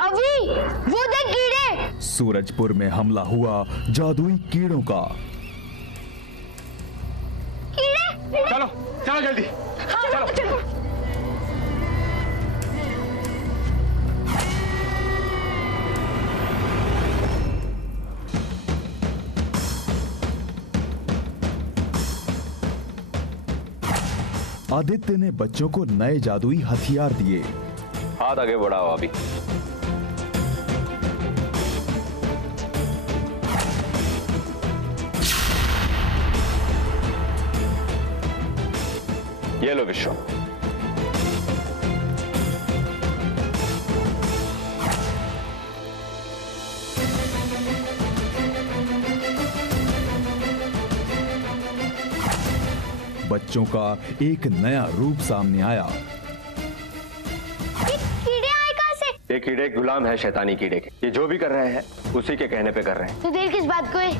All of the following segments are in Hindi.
अभी वो देख कीड़े। सूरजपुर में हमला हुआ जादुई कीड़ों का। कीड़े, चलो चलो जल्दी चलो। आदित्य ने बच्चों को नए जादुई हथियार दिए। हाथ आगे बढ़ाओ अभी। ये लो विश्व। बच्चों का एक नया रूप सामने आया। कीड़े आए कहां से? ये कीड़े गुलाम है शैतानी कीड़े के। ये जो भी कर रहे हैं उसी के कहने पे कर रहे हैं। तो देर किस बात को है?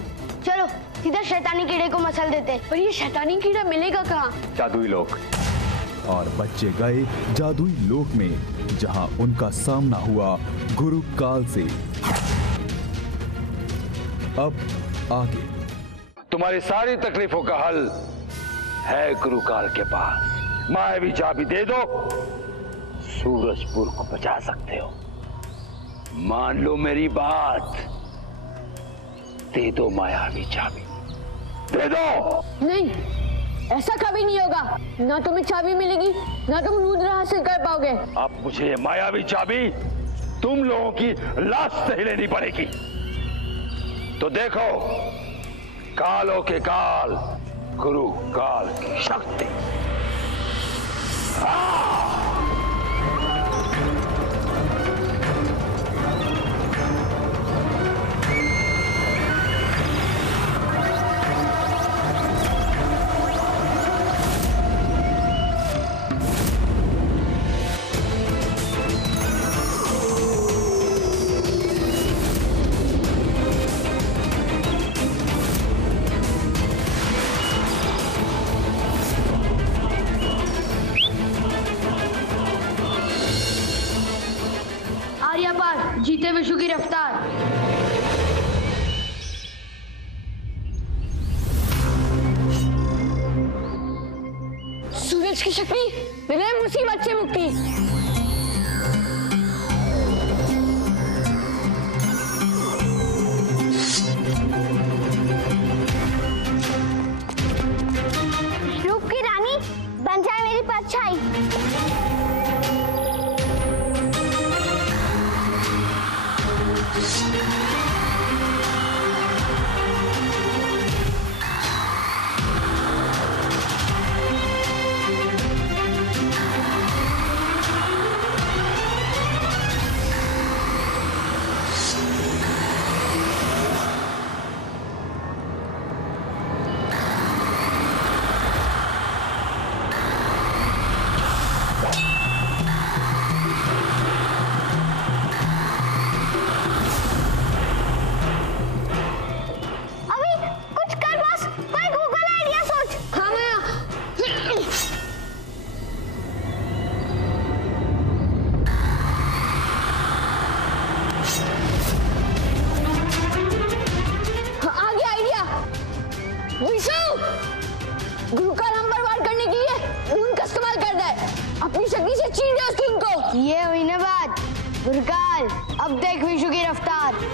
चलो सीधा शैतानी कीड़े को मसल देते हैं। पर ये शैतानी कीड़ा मिलेगा कहाँ? जादुई लोक। और बच्चे गए जादुई लोक में, जहां उनका सामना हुआ गुरु काल से। अब आगे। तुम्हारी सारी तकलीफों का हल है गुरु काल के पास। मायावी चाबी दे दो, सूरजपुर को बचा सकते हो। मान लो मेरी बात, दे दो मायावी चाबी, दे दो। नहीं, ऐसा कभी नहीं होगा। ना तुम्हें चाबी मिलेगी, ना तुम रुद्र हासिल कर पाओगे। अब मुझे मायावी चाबी तुम लोगों की लाश से ही लेनी पड़ेगी। तो देखो, कालों के काल, गुरु काल की शक्ति। जीते विशु की रफ्तार। सूरज की शक्ति मिले मुसीबत से मुक्ति। रूप की रानी बन जाए मेरी परछाई। गुरु का नंबर वार करने के लिए ऊन का इस्तेमाल करता है। अपनी शक्ति से छीन ले उसकी उनको। ये हुई ना बात गुरुकाल। अब देख विशु की रफ्तार।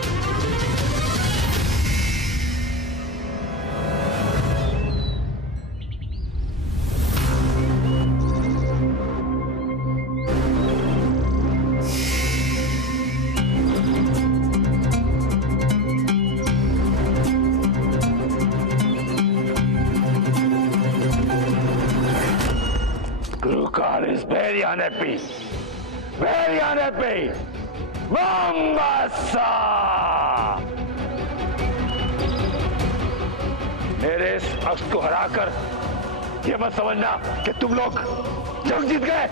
Very unhappy. Very unhappy. Mombasa. मेरे इस अक्ष को हराकर ये मत समझना कि तुम लोग जंग जीत गए।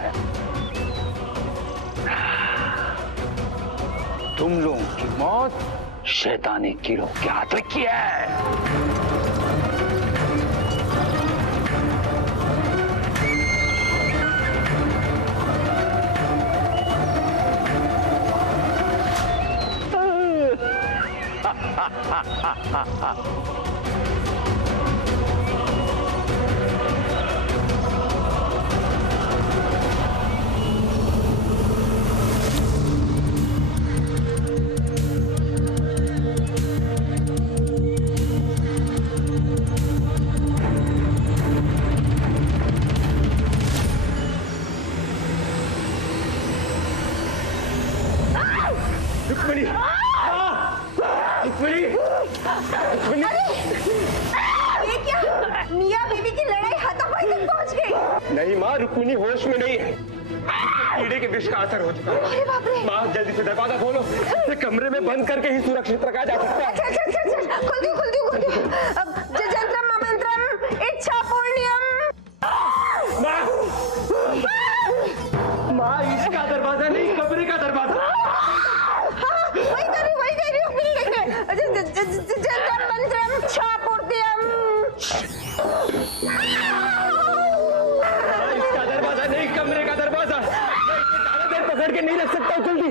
तुम लोगों की मौत शैतानी कीड़ों के हाथ लिखी है। रुक्मिणी, रुक्मिणी, रुक्मिणी। ये क्या? मियाँ बीवी की लड़ाई हाथापाई तक पहुंच गई। नहीं माँ, रुक्मिणी होश में नहीं है। कीड़े के विष का असर हो चुका है। अरे बाप रे। माँ जल्दी से दरवाजा खोलो। इसे कमरे में बंद करके ही सुरक्षित रखा जा सकता है। अच्छा, खोल दियो। अब जंत्रम मंत्रम इच्छा पूर्ण्यम। माँ इसका दरवाजा नहीं, कमरे का दरवाजा। वही कर रही हूँ, मिल गई। जंत्रम मंत्रम इच्छा पूर्ण्यम। इसका दरवाजा नहीं, कमरे का दरवाजा। ज्यादा देर पकड़ के नहीं रख सकता, जल्दी।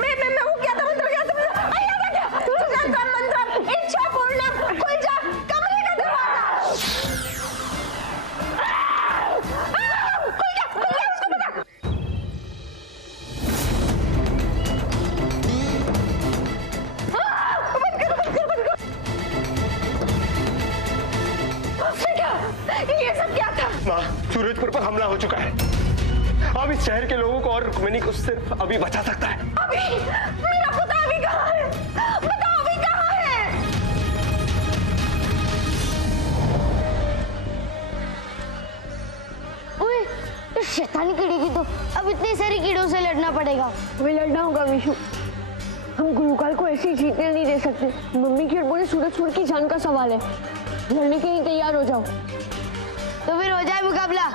मैं वो क्या था, मंत्र क्या था? जंत्रम मंत्रम इच्छा पूर्ण्यम। खुल जा, कमरे का दरवाजा। खुल जा, उसको बता। ये सब क्या था? माँ, सूरजपुर पर हमला हो चुका है। अब इस शहर के लोगों को और रुक्मिणी को सिर्फ अभी बचा सकता है। अभी मेरा पुत्र अभी कहाँ है? बताओ अभी कहाँ है? ओए, इस शैतानी कीड़े की तो अब इतने सारे कीड़ों से लड़ना पड़ेगा। हमें लड़ना होगा विशु। हम गुरुकाल को ऐसे ही जीतने नहीं दे सकते। मम्मी की और बोले सूरजपुर की जान का सवाल है। लड़ने के लिए तैयार हो जाओ। तो फिर हो जाए मुकाबला।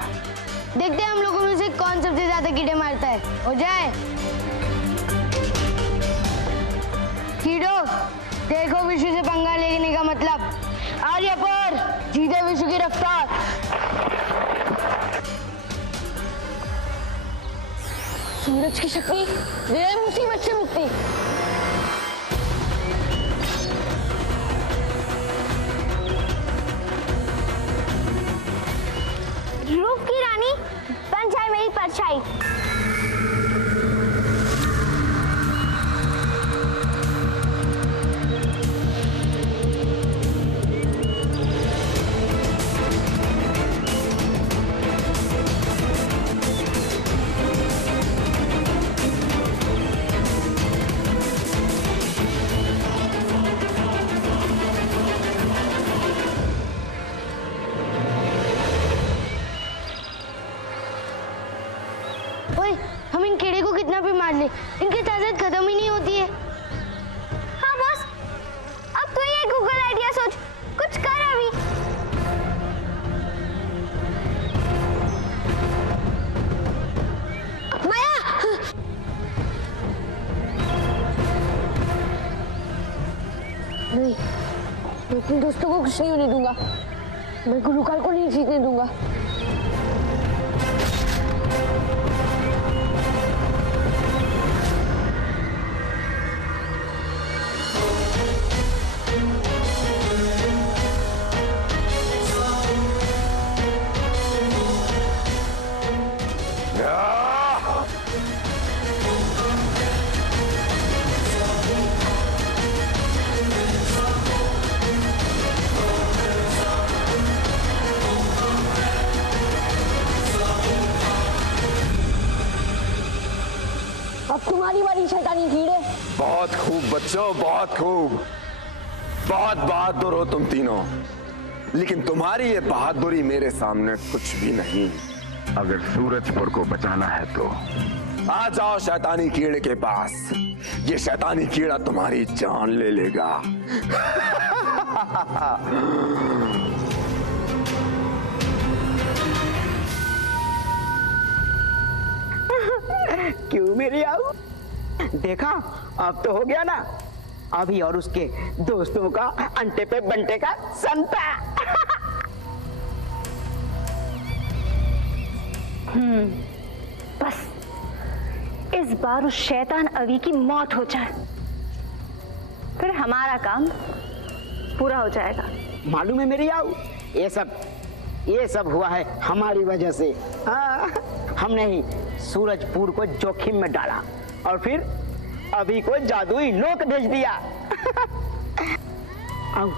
देखते हैं हम लोगों में से कौन सबसे ज्यादा कीड़े मारता है। हो जाए। कीड़ो, देखो विशु से पंगा लेने का मतलब। आर्य पर जीते विशु की रफ्तार। सूरज की शक्ति दे मुसीबत से मुक्ति। रूप की रानी बन जाए मेरी परछाई। ओए, हम इन कीड़े को कितना भी मार ले, इनकी ताकत खत्म ही नहीं होती है। हाँ बॉस, अब तो ये गूगल आइडिया सोच, कुछ कर अभी। माया, नहीं, मैं अपने दोस्तों को कुछ नहीं होने दूंगा। मैं गुरुकाल को नहीं जीतने दूंगा। अब तुम्हारी बारी शैतानी कीड़े। बहुत खूब बच्चों, बहुत खूब। बहुत बहादुर हो तुम तीनों, लेकिन तुम्हारी ये बहादुरी मेरे सामने कुछ भी नहीं। अगर सूरजपुर को बचाना है तो आ जाओ शैतानी कीड़े के पास। ये शैतानी कीड़ा तुम्हारी जान ले लेगा। क्यों मेरी आऊ? देखा, अब तो हो गया ना। अभी और उसके दोस्तों का अंटे पे बंटे का संता। बस इस बार उस शैतान अवी की मौत हो जाए, फिर हमारा काम पूरा हो जाएगा। मालूम है मेरी आऊ, ये सब हुआ है हमारी वजह से। हाँ, हमने ही सूरजपुर को जोखिम में डाला और फिर अभी को जादुई लोक भेज दिया। आओ,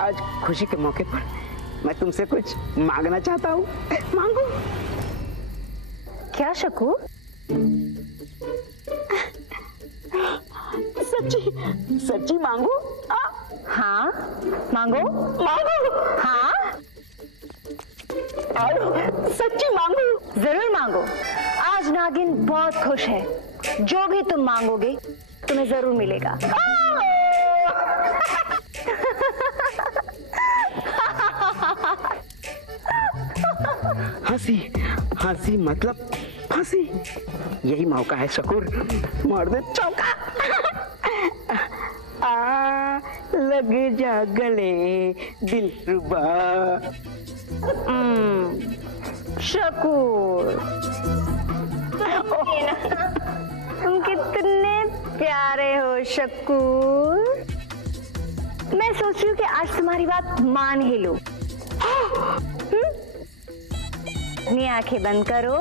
आज खुशी के मौके पर मैं तुमसे कुछ मांगना चाहता हूँ। मांगू? क्या शकू? सच्ची मांगू? हाँ मांगो। मांगू? हाँ सच्ची मांगू? जरूर मांगो। आज नागिन बहुत खुश है, जो भी तुम मांगोगे तुम्हें जरूर मिलेगा। हंसी मतलब फांसी। यही मौका है शकूर, मार दे चौका। आ लग जा गले दिलरुबा। शकूर, तुम कितने प्यारे हो शकूर। मैं सोच रही हूँ कि आज तुम्हारी बात मान ही लूं। अपनी आंखें बंद करो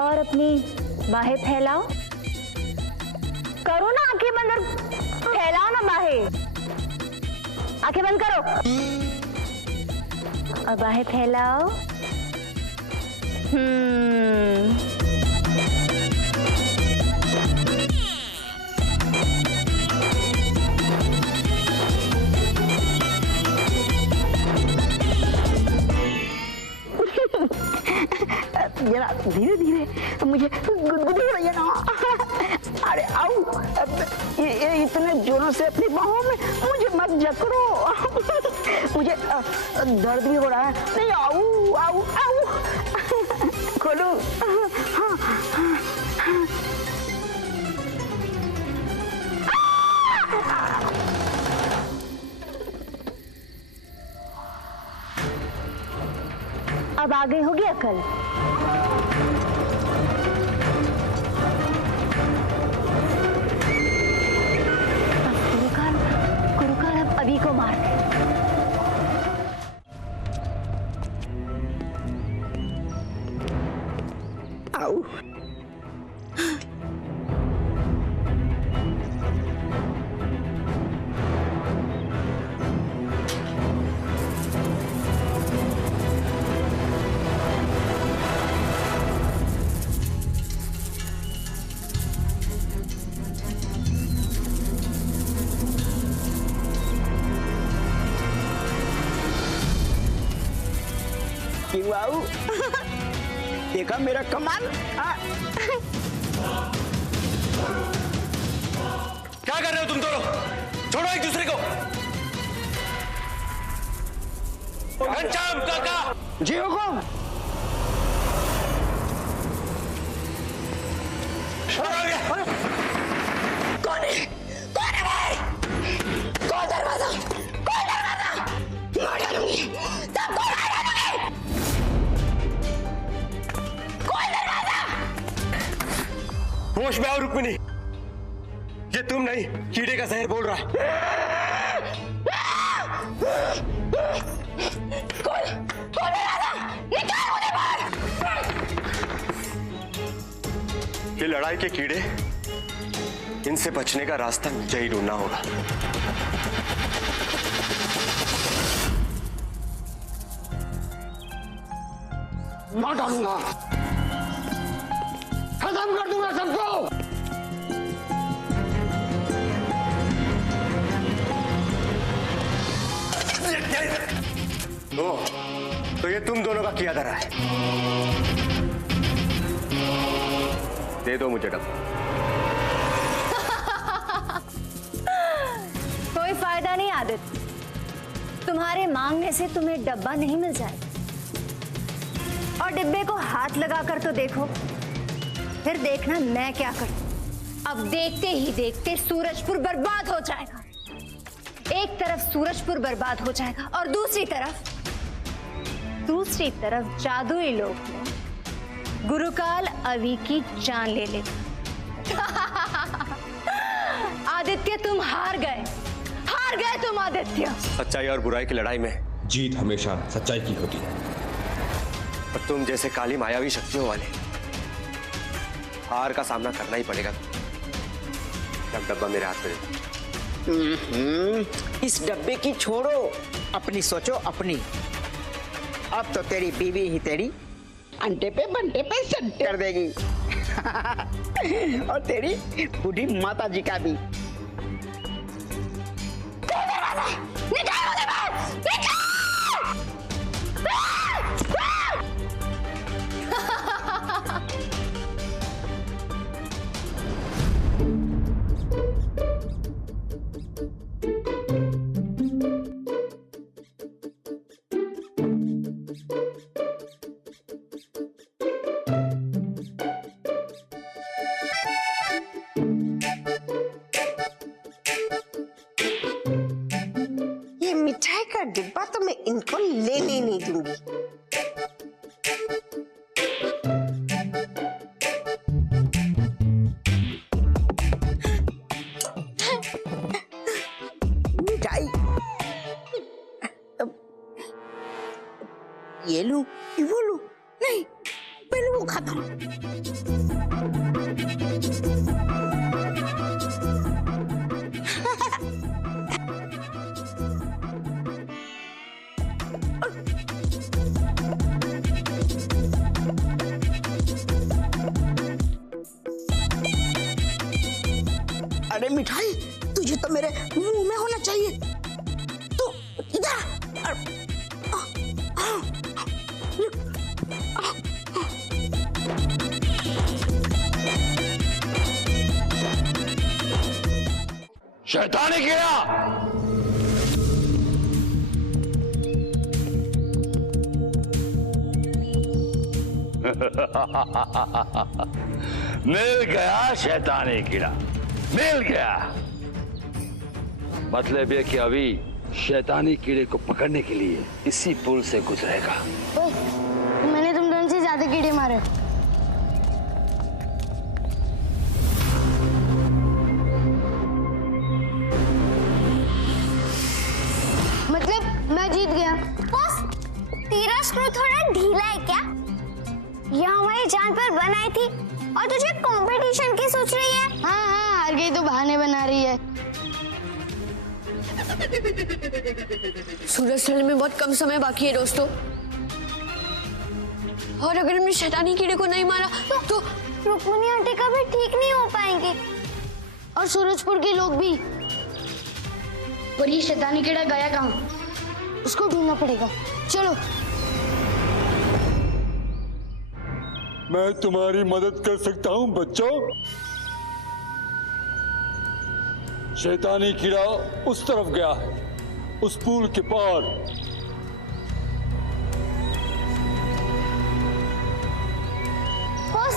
और अपनी बाहें फैलाओ। करो ना आंखें बंद और फैलाओ ना बाहें। आंखें बंद करो और बाहें फैलाओ। जरा धीरे धीरे, मुझे गुदगुदी हो रही है ना। अरे आओ, ये इतने जोरों से अपनी बाहों में मुझे मत जकड़ो। मुझे दर्द भी हो रहा है। नहीं, आओ आओ आओ, खोलो। हाँ, हाँ, हाँ। अब आ गई होगी अकल। गुरुकाल अब अभी को मार दे। आओ। क्यों आओ? देखा मेरा कमाल? क्या कर रहे हो तुम दोनों? छोड़ो एक दूसरे को। घनश्याम काका। जी हुकुम। कौन है? कौन है भाई? कौन दरवाजा? कौन दरवाजा? मार डालूंगी, सबको मार डालूंगी। कौन दरवाजा? होश में आओ रुक्मिणी, ये तुम नहीं, कीड़े का जहर बोल रहा है। कौन दरवाजा? निकाल मुझे बाहर। ये लड़ाई के कीड़े, इनसे बचने का रास्ता मुझे ही ढूंढना होगा। मार डालूंगा, खत्म कर दूंगा सबको। तो ये तुम दोनों का किया धरा है। दे दो मुझे डब्बा। कोई फायदा नहीं आदित्य, तुम्हारे मांगने से तुम्हें डब्बा नहीं मिल जाएगा। और डिब्बे को हाथ लगाकर तो देखो, फिर देखना मैं क्या करूं। अब देखते ही देखते सूरजपुर बर्बाद हो जाएगा। एक तरफ सूरजपुर बर्बाद हो जाएगा और दूसरी तरफ जादुई लोक में गुरुकाल अभी की जान ले लेगा। आदित्य तुम हार गए, हार गए तुम आदित्य। सच्चाई और बुराई की लड़ाई में जीत हमेशा सच्चाई की होती है। और तुम जैसे काली मायावी शक्तियों वाले हार का सामना करना ही पड़ेगा। जब डब्बा मेरे हाथ में दे। इस डब्बे की छोड़ो, अपनी सोचो अपनी। अब तो तेरी बीवी ही तेरी अंटे पे बंटे पे सेट कर देगी और तेरी बूढ़ी माता जी का भी। ये मिठाई का डिब्बा तो मैं इनको लेने नहीं दूंगी। मिठाई ये लूं कि वो लूं? नहीं, पहले वो खाता हूं। अरे मिठाई, तुझे तो मेरे मुंह में होना चाहिए। तू इधर। शैतानी कीड़ा, मिल गया शैतानी कीड़ा, मिल गया। मतलब ये कि अभी शैतानी कीड़े को पकड़ने के लिए इसी पुल से गुजरेगा। ओए, मैंने तुम दोनों से ज्यादा कीड़े मारे। मतलब मैं जीत गया। बॉस, तेरा स्क्रू थोड़ा ढीला है क्या? यह हमारी जान पर बनाई थी और तुझे कंपटीशन की सोच रही है? हाँ हाँ, हार गई तो बहाने बना रही है। सूरज ढलने में बहुत कम समय बाकी है दोस्तों, और अगर हमने शैतानी कीड़े को नहीं मारा तो रुक्मणी आंटी का भी ठीक नहीं हो पाएंगे, और सूरजपुर के लोग भी। पर ये शैतानी कीड़ा गया कहाँ? उसको ढूंढना पड़ेगा। चलो। मैं तुम्हारी मदद कर सकता हूं बच्चों। शैतानी कीड़ा उस तरफ गया है, उस पुल के पार। बॉस,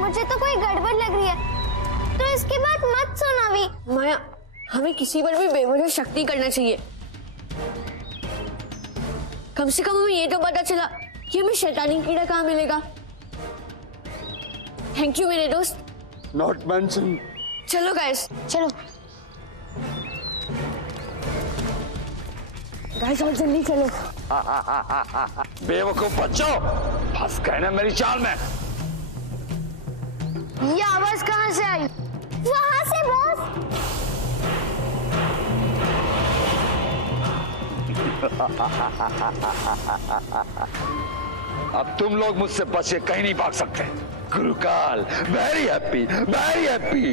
मुझे तो कोई गड़बड़ लग रही है, तो इसकी बात मत सुन अभी। माया, हमें किसी पर भी बेवजह शक नहीं करना चाहिए। कम से कम हमें ये तो पता चला कि हमें शैतानी कीड़ा कहाँ मिलेगा। थैंक यू मेरे दोस्त। Not mention. चलो गाइस, चलो गाइस, और जल्दी चलो। बेवकूफ बच्चों, फंस गए ना मेरी चाल में। ये आवाज कहाँ से आई? वहां से बॉस। अब तुम लोग मुझसे बचे कहीं नहीं भाग सकते। गुरुकाल, very happy, very happy.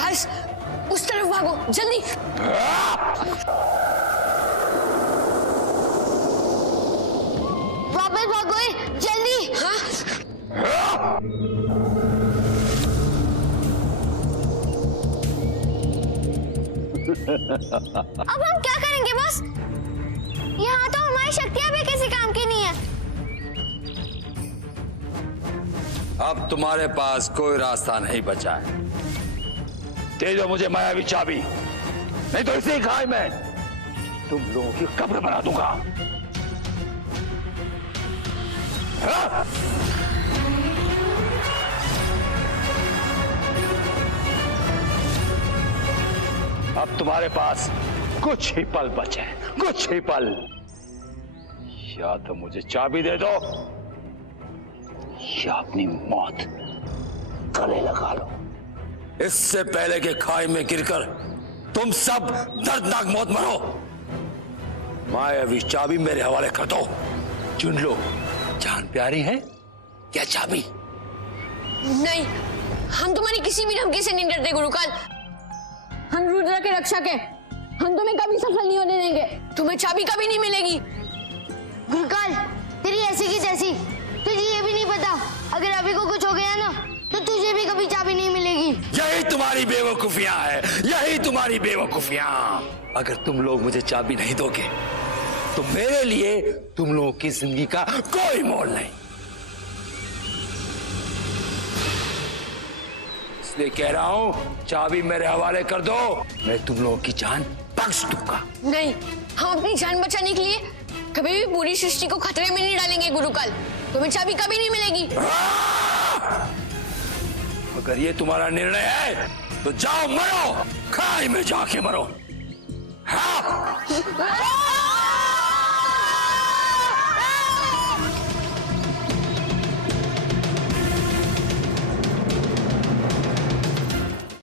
Guys, उस तरफ भागो जल्दी। वापस भागो जल्दी। हाँ, अब हम क्या करेंगे बॉस? यहाँ तो हमारी शक्तियाँ भी किसी काम की नहीं है। अब तुम्हारे पास कोई रास्ता नहीं बचा है। दे दो मुझे मायावी चाबी, नहीं तो इसी खाई में तुम लोगों की कब्र बना दूंगा। हाँ? तुम्हारे पास कुछ ही पल बचे हैं, कुछ ही पल। या तो मुझे चाबी दे दो या अपनी मौत गले लगा लो। इससे पहले कि खाई में गिरकर तुम सब दर्दनाक मौत मरो, मायावी चाबी मेरे हवाले कर दो। चुन लो, जान प्यारी है या चाबी। नहीं, हम तुम्हारी किसी भी धमकी से नहीं डरते गुरुकाल। हम रुद्र के रक्षक हैं, हम तुम्हें कभी सफल नहीं होने देंगे। तुम्हें चाबी कभी नहीं मिलेगी। गुरुकाल, तेरी ऐसी की तैसी, तुझे ये भी नहीं पता अगर अभी को कुछ हो गया ना तो तुझे भी कभी चाबी नहीं मिलेगी। यही तुम्हारी बेवकूफियां है, यही तुम्हारी बेवकूफियां। अगर तुम लोग मुझे चाबी नहीं दोगे तो मेरे लिए तुम लोगों की जिंदगी का कोई मोल नहीं। इसलिए कह रहा हूं, चाबी मेरे हवाले कर दो, मैं तुम लोगों की जान बख्श दूंगा। नहीं, हम अपनी जान बचाने के लिए कभी भी पूरी सृष्टि को खतरे में नहीं डालेंगे गुरुकाल। तुम्हें चाबी कभी नहीं मिलेगी। अगर ये तुम्हारा निर्णय है तो जाओ मरो, खाई में जाके मरो। हाँ।